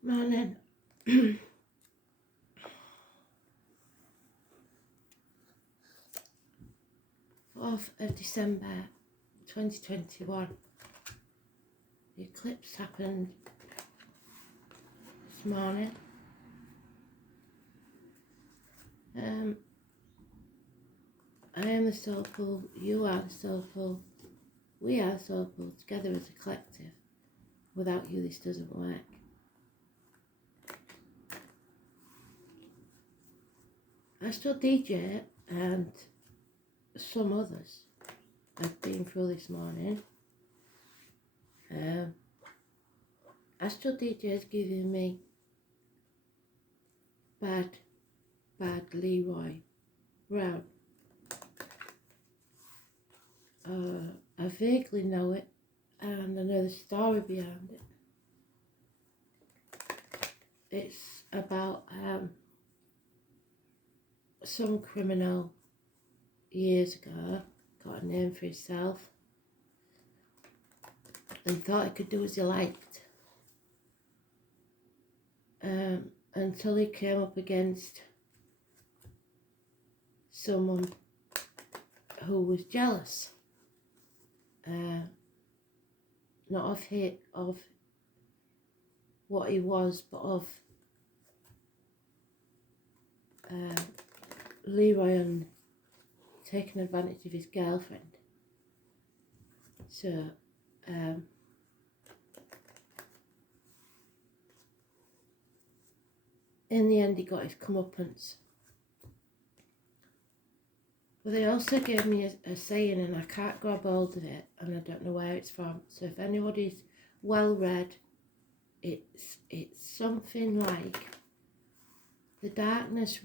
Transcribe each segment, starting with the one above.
Morning. 4th of December 2021. The eclipse happened this morning. I am the soul pool, you are the soul pool, we are the soul pool, together as a collective. Without you this doesn't work. Astral DJ and some others I've been through this morning. Astral DJ is giving me bad Leroy Brown. I vaguely know it and I know the story behind it. It's about some criminal years ago got a name for himself and thought he could do as he liked, until he came up against someone who was jealous, not of what he was, but of Leroy taking advantage of his girlfriend. So in the end he got his comeuppance. But they also gave me a saying, and I can't grab hold of it, and I don't know where it's from. So if anybody's well read, it's something like the darkness,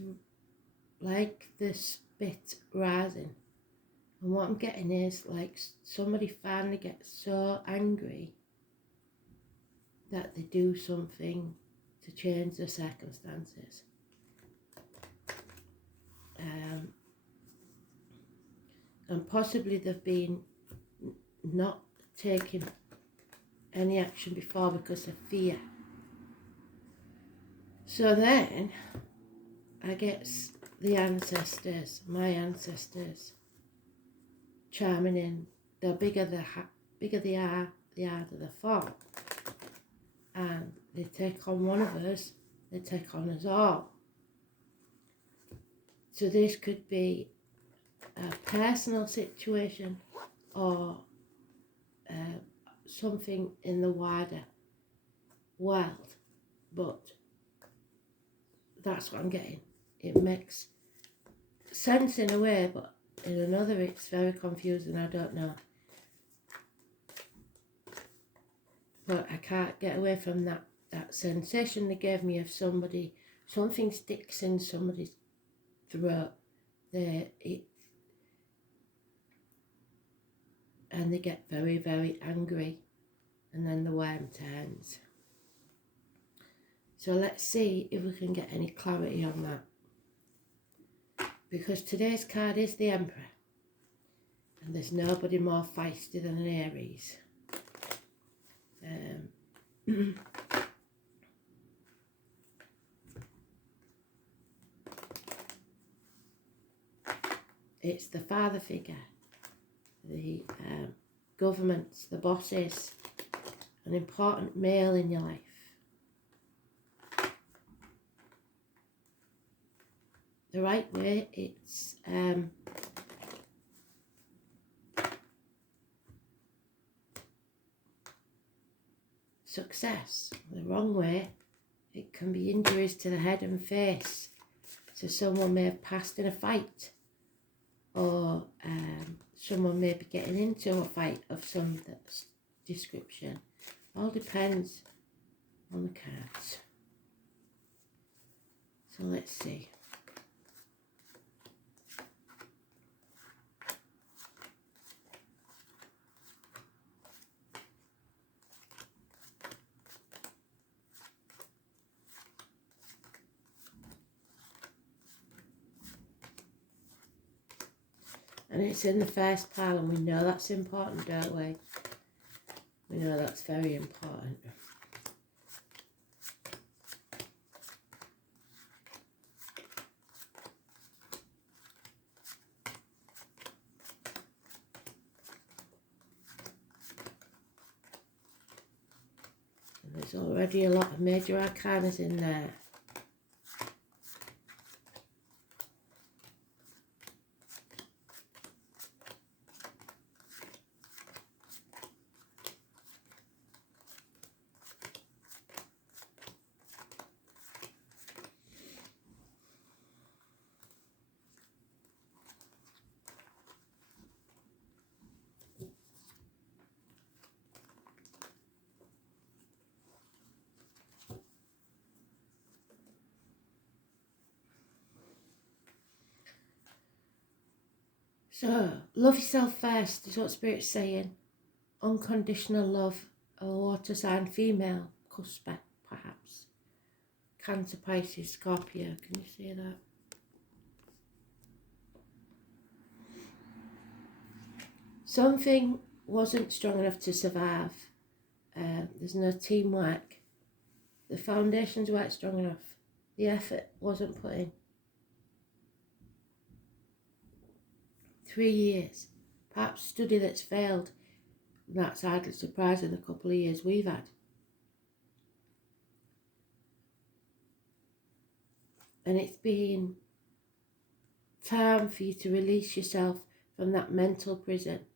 like the spit rising. And what I'm getting is like somebody finally gets so angry that they do something to change the circumstances. And possibly they've been not taking any action before because of fear. So then I get the ancestors, my ancestors, chiming in. The bigger they are, the harder they fall. And they take on one of us, they take on us all. So this could be a personal situation or something in the wider world, but that's what I'm getting. It makes sense in a way, but in another it's very confusing. I don't know, but I can't get away from that sensation they gave me of something sticks in somebody's throat. And they get very, very angry, and then the worm turns. So let's see if we can get any clarity on that. Because today's card is the Emperor, and there's nobody more feisty than an Aries. It's the father figure, the governments, the bosses, an important male in your life. The right way, it's success. The wrong way, it can be injuries to the head and face. So someone may have passed in a fight, or someone may be getting into a fight of some description. All depends on the cards. So let's see. And it's in the first pile, and we know that's important, don't we? We know that's very important. There's already a lot of major arcanas in there. So, love yourself first is what Spirit's saying. Unconditional love, a water sign female, cusper, perhaps. Cancer, Pisces, Scorpio, can you see that? Something wasn't strong enough to survive. There's no teamwork. The foundations weren't strong enough. The effort wasn't put in. 3 years. Perhaps study that's failed. That's hardly surprising the couple of years we've had. And it's been time for you to release yourself from that mental prison.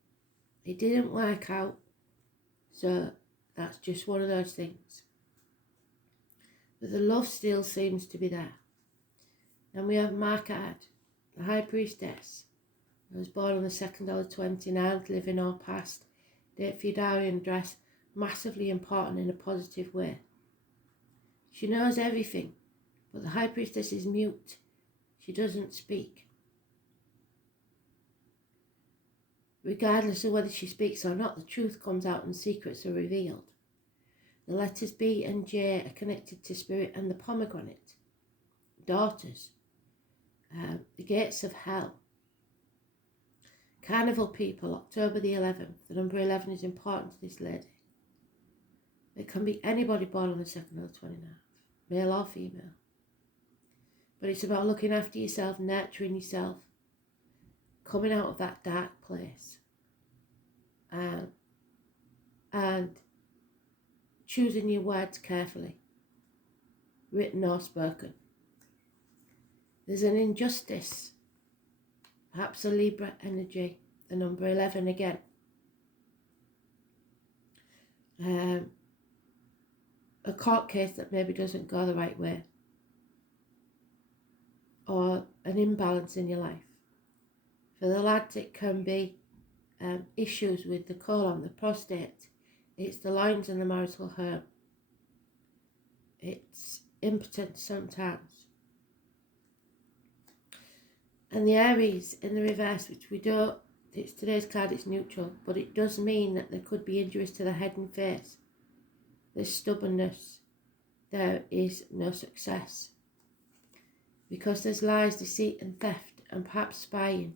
It didn't work out, so that's just one of those things. But the love still seems to be there. And we have Markad, the High Priestess. I was born on the 2nd of the 29th, living or past. Date for your diary and dress, massively important in a positive way. She knows everything, but the High Priestess is mute. She doesn't speak. Regardless of whether she speaks or not, the truth comes out and secrets are revealed. The letters B and J are connected to Spirit and the pomegranate. Daughters. The gates of hell. Carnival people, October the 11th. The number 11 is important to this lady. It can be anybody born on the 2nd or the 29th, male or female. But it's about looking after yourself, nurturing yourself, coming out of that dark place, and choosing your words carefully, written or spoken. There's an injustice, perhaps a Libra energy, the number 11 again. A court case that maybe doesn't go the right way, or an imbalance in your life. For the lads, it can be issues with the colon, the prostate. It's the lines in the marital home. It's impotence sometimes. And the Aries in the reverse, which we don't, it's today's card, it's neutral, but it does mean that there could be injuries to the head and face. There's stubbornness. There is no success. Because there's lies, deceit and theft and perhaps spying.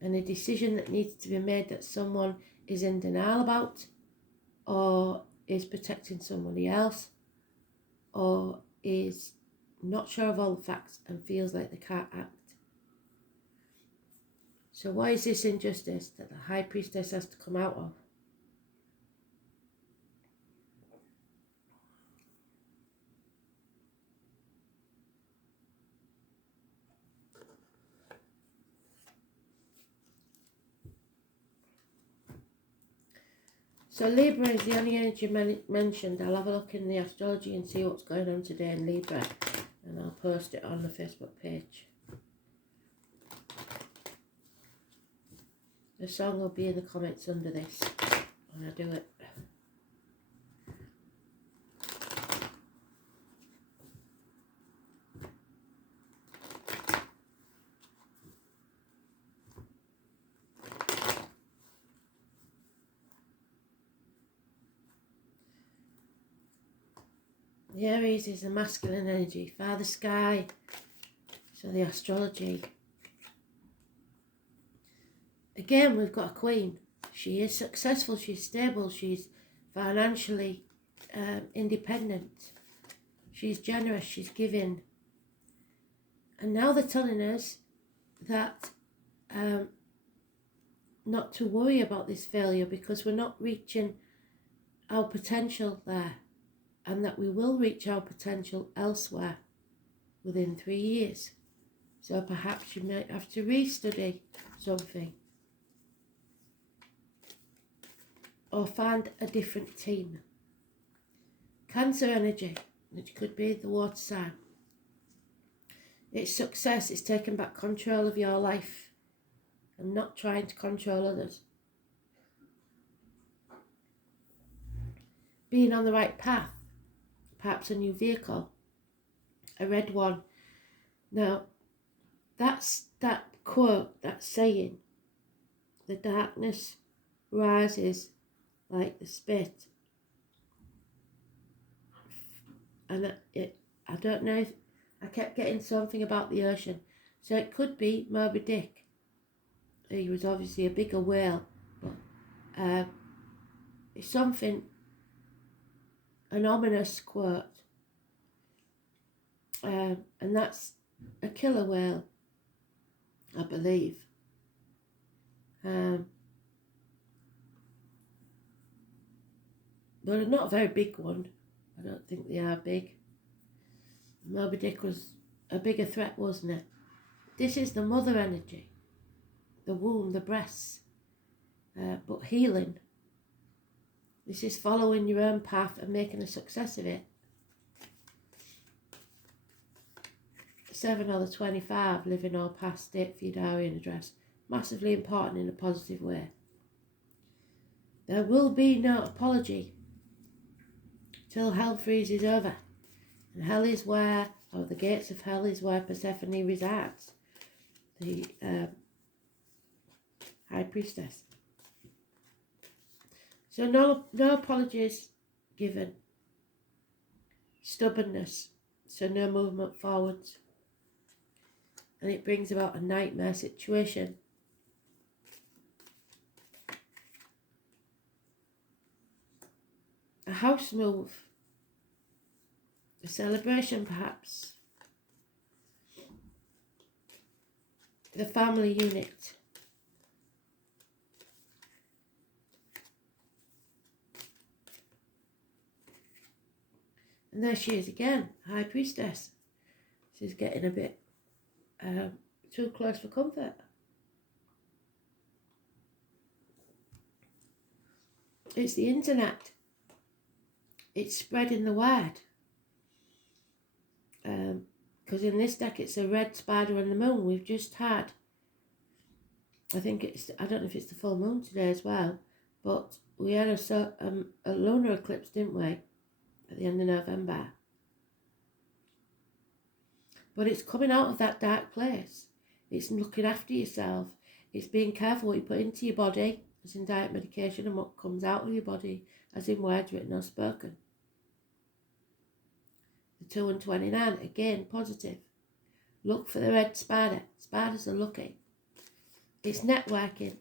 And a decision that needs to be made that someone is in denial about, or is protecting somebody else, or is not sure of all the facts and feels like they can't act. So why is this injustice that the High Priestess has to come out of? So Libra is the only energy mentioned. I'll have a look in the astrology and see what's going on today in Libra, and I'll post it on the Facebook page. The song will be in the comments under this when I do it. The Aries is the masculine energy, Father Sky, so the astrology. Again, we've got a queen. She is successful, she's stable, she's financially independent. She's generous, she's giving. And now they're telling us that not to worry about this failure because we're not reaching our potential there, and that we will reach our potential elsewhere within 3 years. So perhaps you might have to restudy something or find a different team. Cancer energy, which could be the water sign. It's success, it's taking back control of your life and not trying to control others. Being on the right path, perhaps a new vehicle, a red one. Now, that's that quote, that saying, the darkness rises like the spit. And I don't know if I kept getting something about the ocean. So it could be Moby Dick. He was obviously a bigger whale, but it's something, an ominous quote. And that's a killer whale, I believe. But not a very big one. I don't think they are big. Moby Dick was a bigger threat, wasn't it? This is the mother energy, the womb, the breasts, but healing. This is following your own path and making a success of it. 7 or the 25, living or past state for your diary and address. Massively important in a positive way. There will be no apology till hell freezes over. And hell is where, or the gates of hell is where Persephone resides. The High Priestess. So no apologies given. Stubbornness, so no movement forwards. And it brings about a nightmare situation. A house move. A celebration perhaps. The family unit. And there she is again, High Priestess. She's getting a bit too close for comfort. It's the internet. It's spreading the word. Because in this deck it's a red spider on the moon. We've just had, I don't know if it's the full moon today as well, but we had a lunar eclipse, didn't we, at the end of November. But it's coming out of that dark place. It's looking after yourself. It's being careful what you put into your body, as in diet, medication, and what comes out of your body, as in words written or spoken. The 2 and 29, again, positive. Look for the red spider. Spiders are looking. It's networking.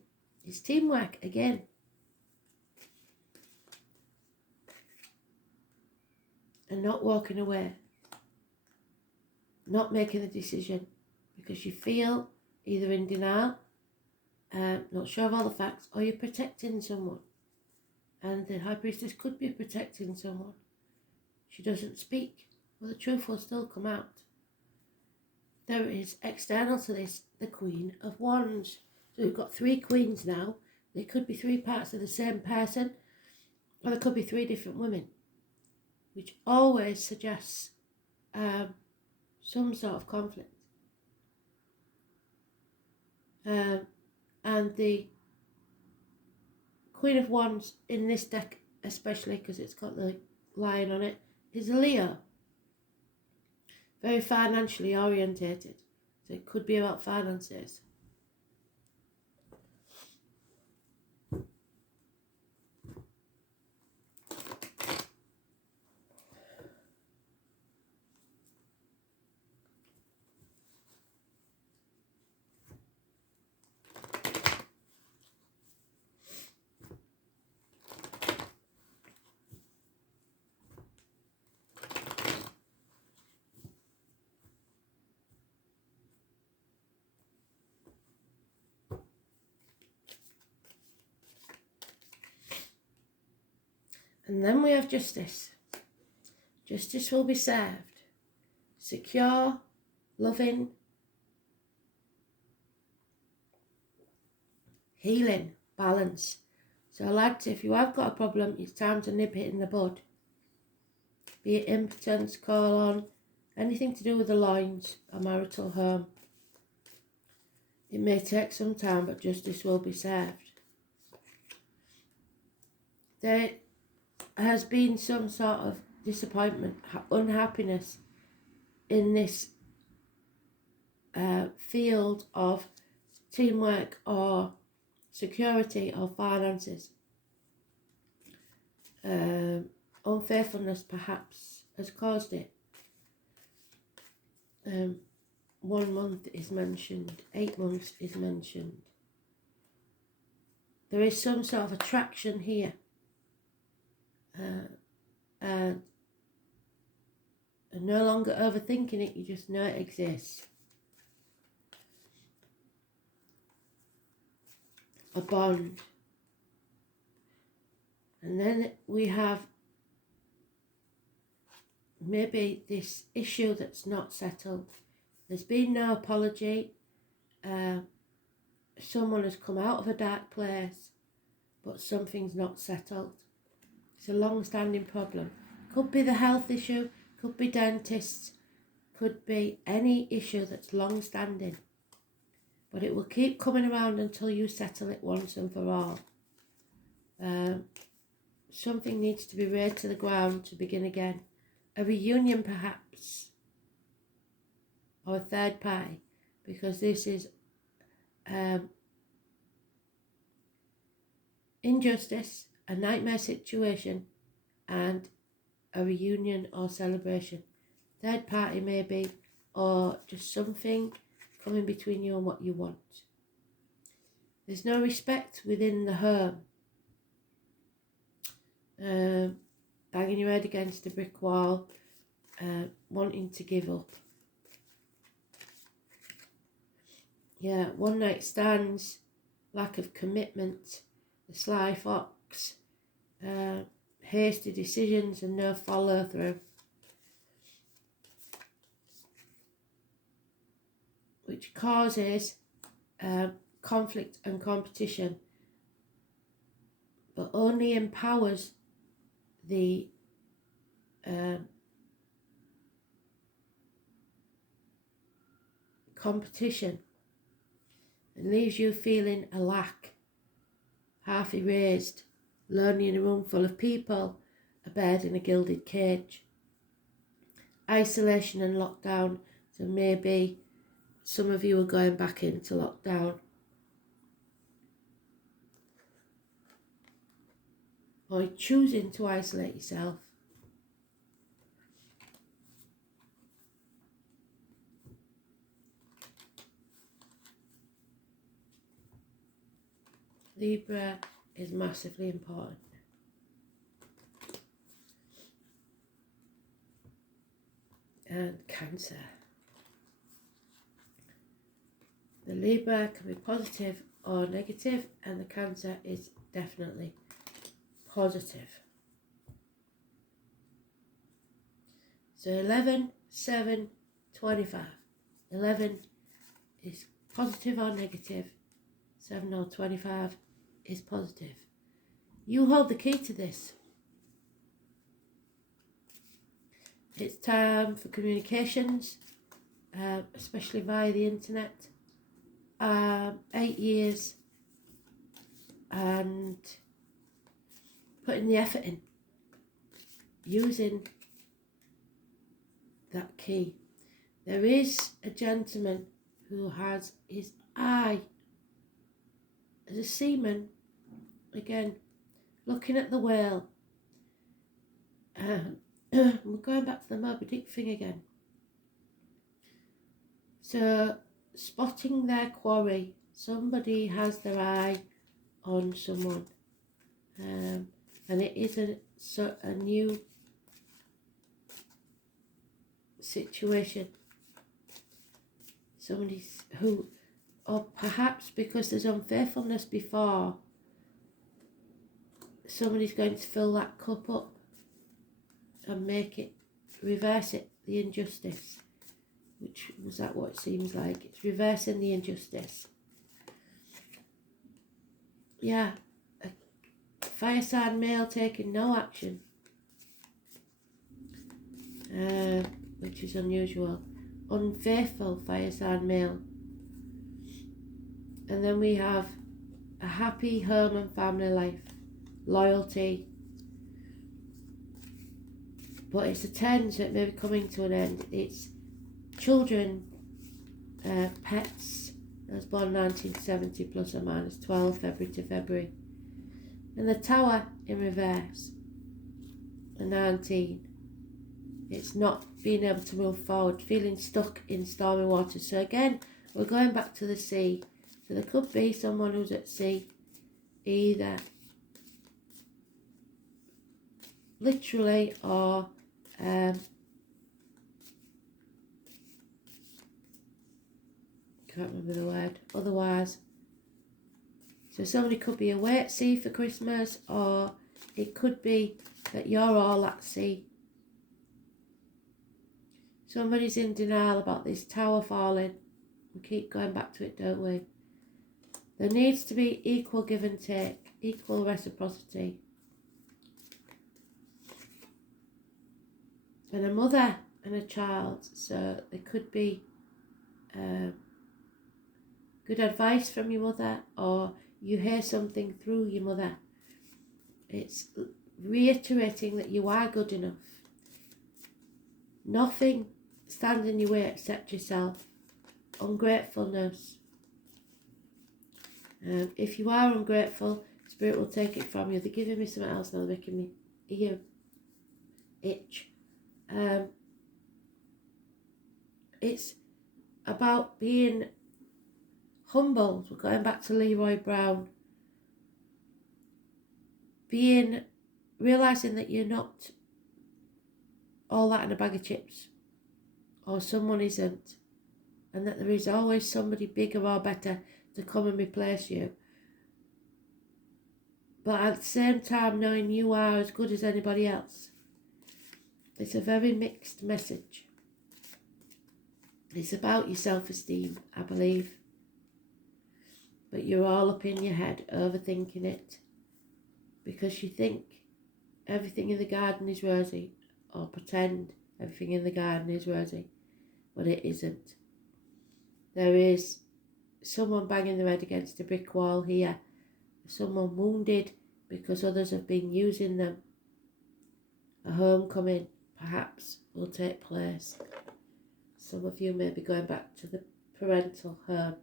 It's teamwork, again. And not walking away. Not making the decision because you feel either in denial, not sure of all the facts, or you're protecting someone. And the High Priestess could be protecting someone. She doesn't speak. Well, the truth will still come out. There is, external to this, the Queen of Wands. So we've got 3 queens now. They could be 3 parts of the same person, or there could be 3 different women, which always suggests some sort of conflict. And the Queen of Wands in this deck, especially because it's got the lion on it, is a Leo. Very financially orientated. So it could be about finances. And then we have justice. Justice will be served. Secure, loving, healing, balance. So lads, if you have got a problem, it's time to nip it in the bud. Be it impotence, colon, anything to do with the loins or marital home. It may take some time, but justice will be served. There has been some sort of disappointment, unhappiness in this field of teamwork or security or finances. Unfaithfulness perhaps has caused it. 1 month is mentioned, 8 months is mentioned. There is some sort of attraction here. And no longer overthinking it, you just know it exists. A bond. And then we have maybe this issue that's not settled. There's been no apology. Someone has come out of a dark place, but something's not settled. It's a long-standing problem. Could be the health issue, could be dentists, could be any issue that's long-standing. But it will keep coming around until you settle it once and for all. Something needs to be raised to the ground to begin again. A reunion perhaps, or a third party, because this is injustice, a nightmare situation, and a reunion or celebration. Third party maybe, or just something coming between you and what you want. There's no respect within the home. Banging your head against a brick wall, wanting to give up. Yeah, one night stands, lack of commitment, the sly fox, hasty decisions and no follow through. Which causes conflict and competition, but only empowers the competition and leaves you feeling a lack, half erased, lonely in a room full of people, a bird in a gilded cage. Isolation and lockdown, so maybe some of you are going back into lockdown. Or choosing to isolate yourself. Libra is massively important. And Cancer. The Libra can be positive or negative, and the Cancer is definitely positive. So 11, 7, 25. 11 is positive or negative. 7 or 25 is positive. You hold the key to this. It's time for communications, especially via the internet. 8 years and putting the effort in, using that key. There is a gentleman who has his eye as a seaman, again, looking at the whale. We're going back to the Moby Dick thing again. So, spotting their quarry. Somebody has their eye on someone. And it is a new situation. Somebody who, or perhaps because there's unfaithfulness before, somebody's going to fill that cup up and make it, reverse it, the injustice. Which was that what it seems like? It's reversing the injustice. Yeah, a fire sign male taking no action, which is unusual. Unfaithful fire sign male. And then we have a happy home and family life, loyalty. But it's a 10, so it may be coming to an end. It's children, pets. I was born 1970 plus or minus 12, February to February. And the Tower in reverse, the 19. It's not being able to move forward, feeling stuck in stormy waters. So again, we're going back to the sea. So there could be someone who's at sea, either literally or can't remember the word, otherwise. So somebody could be away at sea for Christmas, or it could be that you're all at sea. Somebody's in denial about this tower falling. We keep going back to it, don't we? There needs to be equal give and take, equal reciprocity. And a mother and a child, so there could be good advice from your mother, or you hear something through your mother. It's reiterating that you are good enough. Nothing stands in your way except yourself. Ungratefulness. If you are ungrateful, Spirit will take it from you. They're giving me something else now, they're making me ear itch. It's about being humbled. We're going back to Leroy Brown. Realising that you're not all that in a bag of chips, or someone isn't, and that there is always somebody bigger or better to come and replace you. But at the same time, knowing you are as good as anybody else. It's a very mixed message. It's about your self-esteem, I believe. But you're all up in your head, overthinking it, because you think everything in the garden is rosy, or pretend everything in the garden is rosy, but it isn't. There is someone banging their head against a brick wall here, someone wounded because others have been using them. A homecoming, perhaps, will take place. Some of you may be going back to the parental home.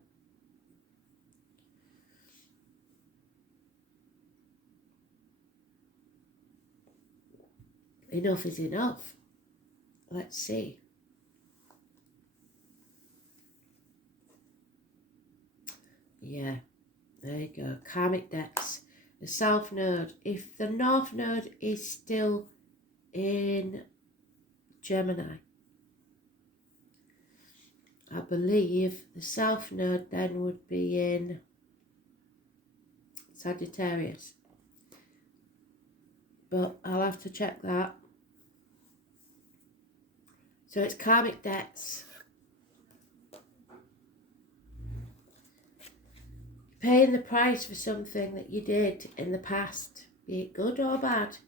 Enough is enough. Let's see. Yeah, there you go. Karmic debts. The South Node. If the North Node is still in Gemini, I believe the South Node then would be in Sagittarius. But I'll have to check that. So it's karmic debts. Paying the price for something that you did in the past, be it good or bad.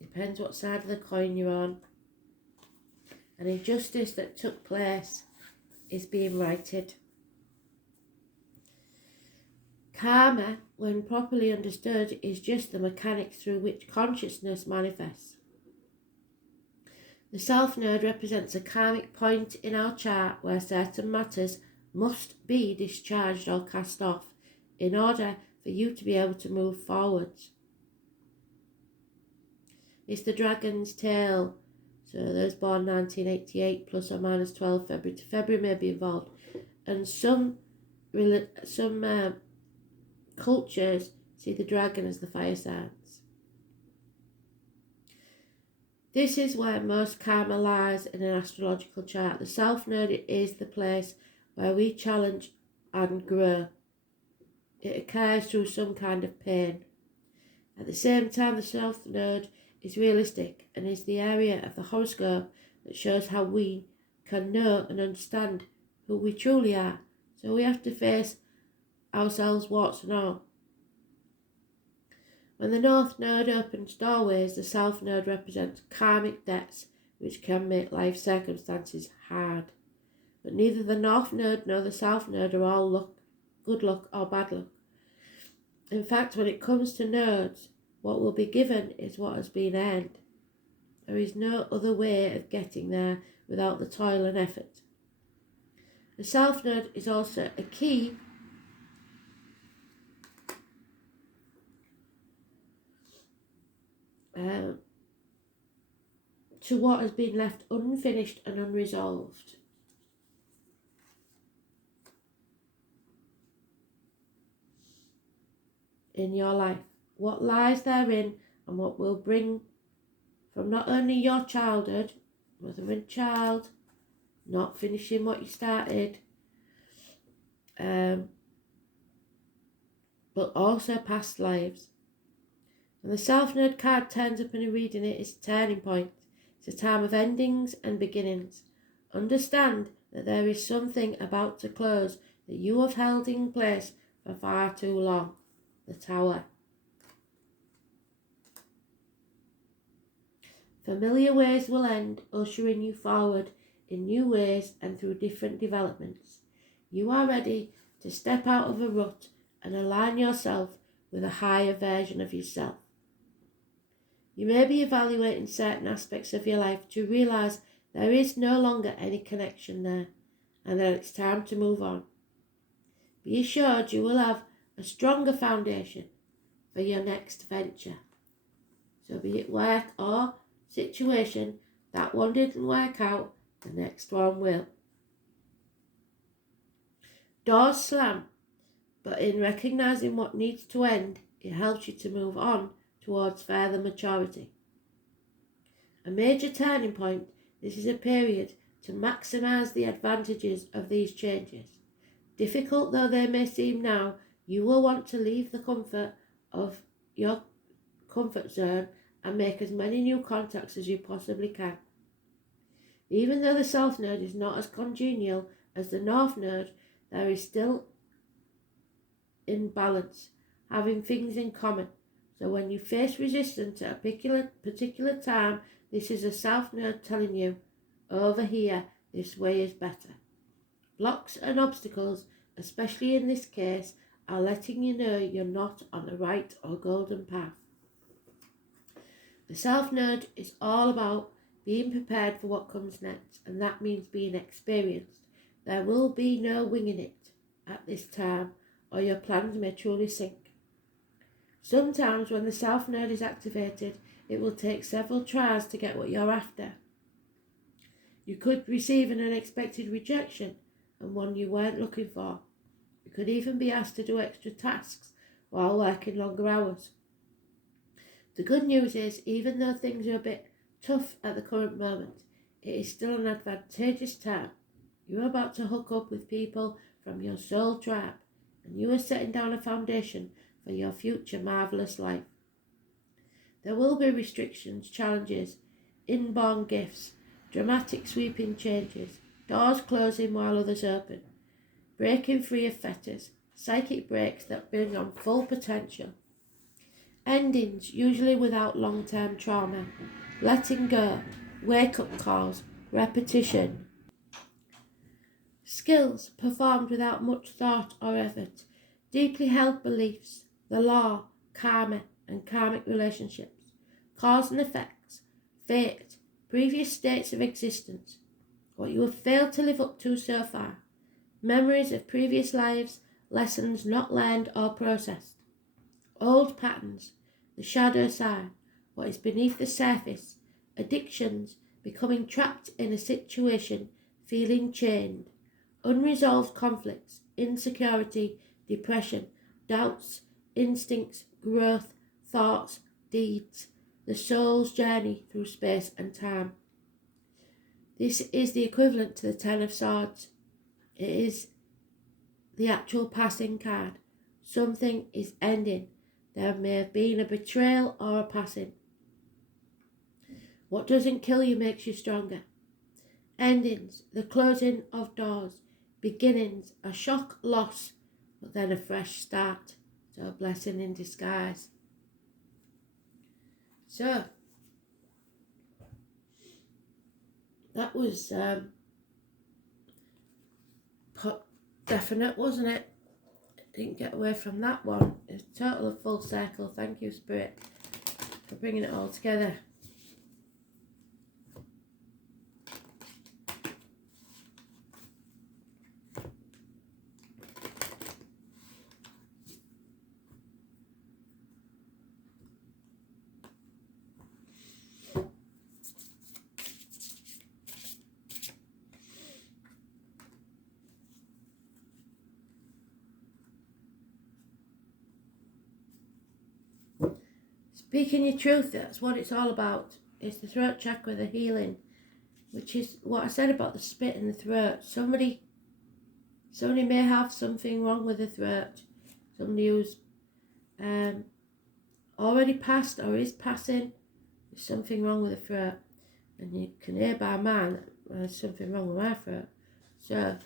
Depends what side of the coin you're on. An injustice that took place is being righted. Karma, when properly understood, is just the mechanics through which consciousness manifests. The South Node represents a karmic point in our chart where certain matters must be discharged or cast off in order for you to be able to move forwards. It's the dragon's tail. So those born 1988 plus or minus 12 February to February may be involved. And some cultures see the dragon as the fire signs. This is where most karma lies in an astrological chart. The South Node is the place where we challenge and grow. It occurs through some kind of pain. At the same time, the South Node is realistic and is the area of the horoscope that shows how we can know and understand who we truly are. So we have to face ourselves, warts and all. When the North Node opens doorways, the South Node represents karmic debts which can make life circumstances hard. But neither the North Node nor the South Node are all luck, good luck or bad luck. In fact, when it comes to nodes, what will be given is what has been earned. There is no other way of getting there without the toil and effort. The South Node is also a key to what has been left unfinished and unresolved. In your life, what lies therein and what will bring from not only your childhood, mother and child, not finishing what you started, but also past lives. When the South Node card turns up in a reading, it is a turning point. It's a time of endings and beginnings. Understand that there is something about to close that you have held in place for far too long. The Tower. Familiar ways will end, ushering you forward in new ways and through different developments. You are ready to step out of a rut and align yourself with a higher version of yourself. You may be evaluating certain aspects of your life to realise there is no longer any connection there and that it's time to move on. Be assured you will have a stronger foundation for your next venture. So be it work or situation, that one didn't work out, the next one will. Doors slam, but in recognising what needs to end, it helps you to move on towards further maturity. A major turning point, this is a period to maximise the advantages of these changes. Difficult though they may seem now, you will want to leave the comfort of your comfort zone and make as many new contacts as you possibly can. Even though the South Node is not as congenial as the North Node, there is still in balance, having things in common. So when you face resistance at a particular time, this is a South Node telling you, over here, this way is better. Blocks and obstacles, especially in this case, are letting you know you're not on the right or golden path. The South Node is all about being prepared for what comes next, and that means being experienced. There will be no winging it at this time, or your plans may truly sink. Sometimes when the South Node is activated, it will take several tries to get what you're after. You could receive an unexpected rejection and one you weren't looking for. You could even be asked to do extra tasks while working longer hours. The good news is, even though things are a bit tough at the current moment, it is still an advantageous time. You're about to hook up with people from your soul tribe, and you are setting down a foundation for your future marvellous life. There will be restrictions, challenges, inborn gifts, dramatic sweeping changes, doors closing while others open, breaking free of fetters, psychic breaks that bring on full potential. Endings, usually without long-term trauma, letting go, wake-up calls, repetition. Skills performed without much thought or effort, deeply held beliefs, the law, karma and karmic relationships, cause and effects, fate, previous states of existence, what you have failed to live up to so far, memories of previous lives, lessons not learned or processed, old patterns, the shadow side, what is beneath the surface, addictions, becoming trapped in a situation, feeling chained, unresolved conflicts, insecurity, depression, doubts, instincts, growth, thoughts, deeds, the soul's journey through space and time. This is the equivalent to the Ten of Swords. It is the actual passing card. Something is ending. There may have been a betrayal or a passing. What doesn't kill you makes you stronger. Endings, the closing of doors. Beginnings, a shock, loss, but then a fresh start. So a blessing in disguise. So, that was definite, wasn't it? Didn't get away from that one. It's total of full circle. Thank you, Spirit, for bringing it all together. Speaking your truth, that's what it's all about. It's the throat chakra, the healing, which is what I said about the spit in the throat. Somebody may have something wrong with the throat. Somebody who's already passed or is passing, there's something wrong with the throat. And you can hear by mine, there's something wrong with my throat. So,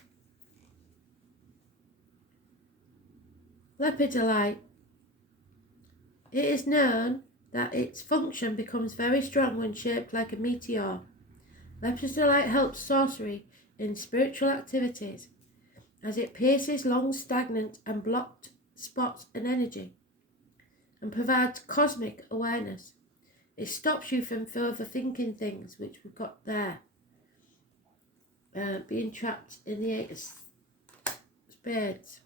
lepidolite. It is known that its function becomes very strong when shaped like a meteor. Lepidolite helps sorcery in spiritual activities as it pierces long stagnant and blocked spots and energy and provides cosmic awareness. It stops you from further thinking things, which we've got there. Being trapped in the Eight of Spades.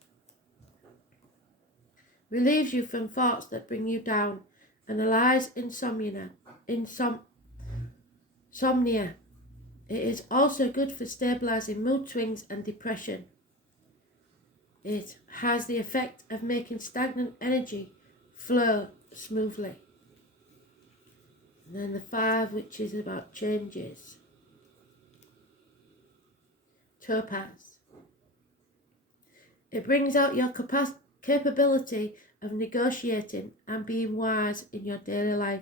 Relieves you from thoughts that bring you down and allows insomnia. It is also good for stabilizing mood swings and depression. It has the effect of making stagnant energy flow smoothly. And then the 5, which is about changes. Topaz. It brings out your capability of negotiating and being wise in your daily life.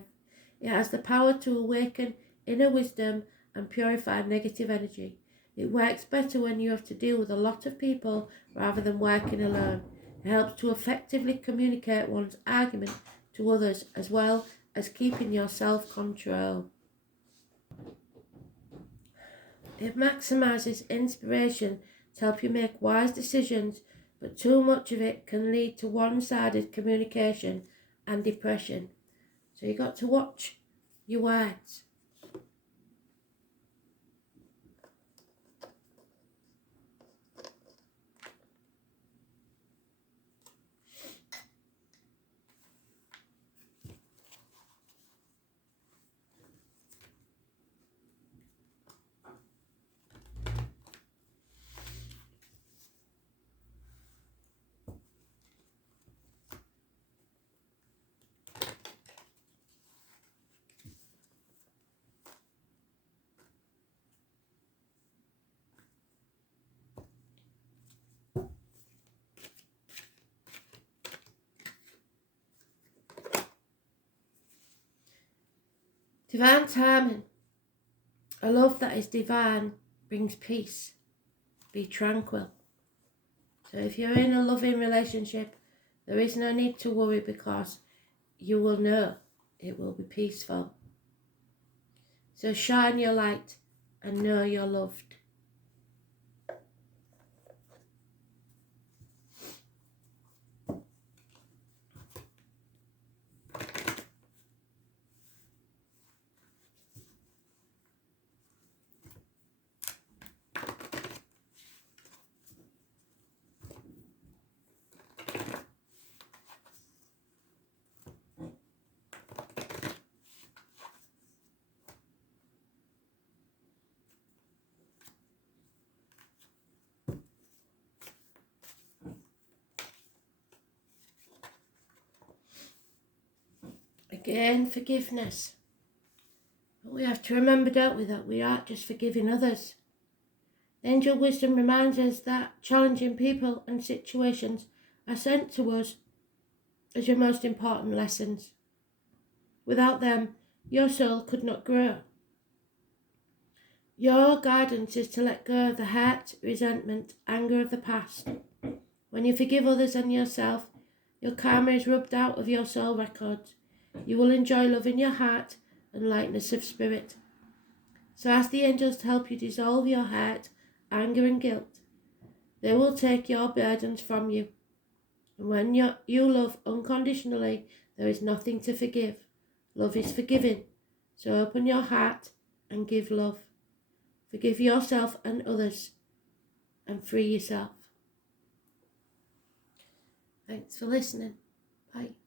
It has the power to awaken inner wisdom and purify negative energy. It works better when you have to deal with a lot of people rather than working alone. It helps to effectively communicate one's argument to others as well as keeping your self-control. It maximizes inspiration to help you make wise decisions, but too much of it can lead to one-sided communication and depression. So you got to watch your words. Divine timing. A love that is divine brings peace. Be tranquil. So if you're in a loving relationship, there is no need to worry because you will know it will be peaceful. So shine your light and know you're loved. Again, forgiveness. But we have to remember, don't we, that we aren't just forgiving others. Angel wisdom reminds us that challenging people and situations are sent to us as your most important lessons. Without them, your soul could not grow. Your guidance is to let go of the hurt, resentment, anger of the past. When you forgive others and yourself, your karma is rubbed out of your soul records. You will enjoy love in your heart and lightness of spirit. So ask the angels to help you dissolve your hurt, anger and guilt. They will take your burdens from you. And when you love unconditionally, there is nothing to forgive. Love is forgiving. So open your heart and give love. Forgive yourself and others and free yourself. Thanks for listening. Bye.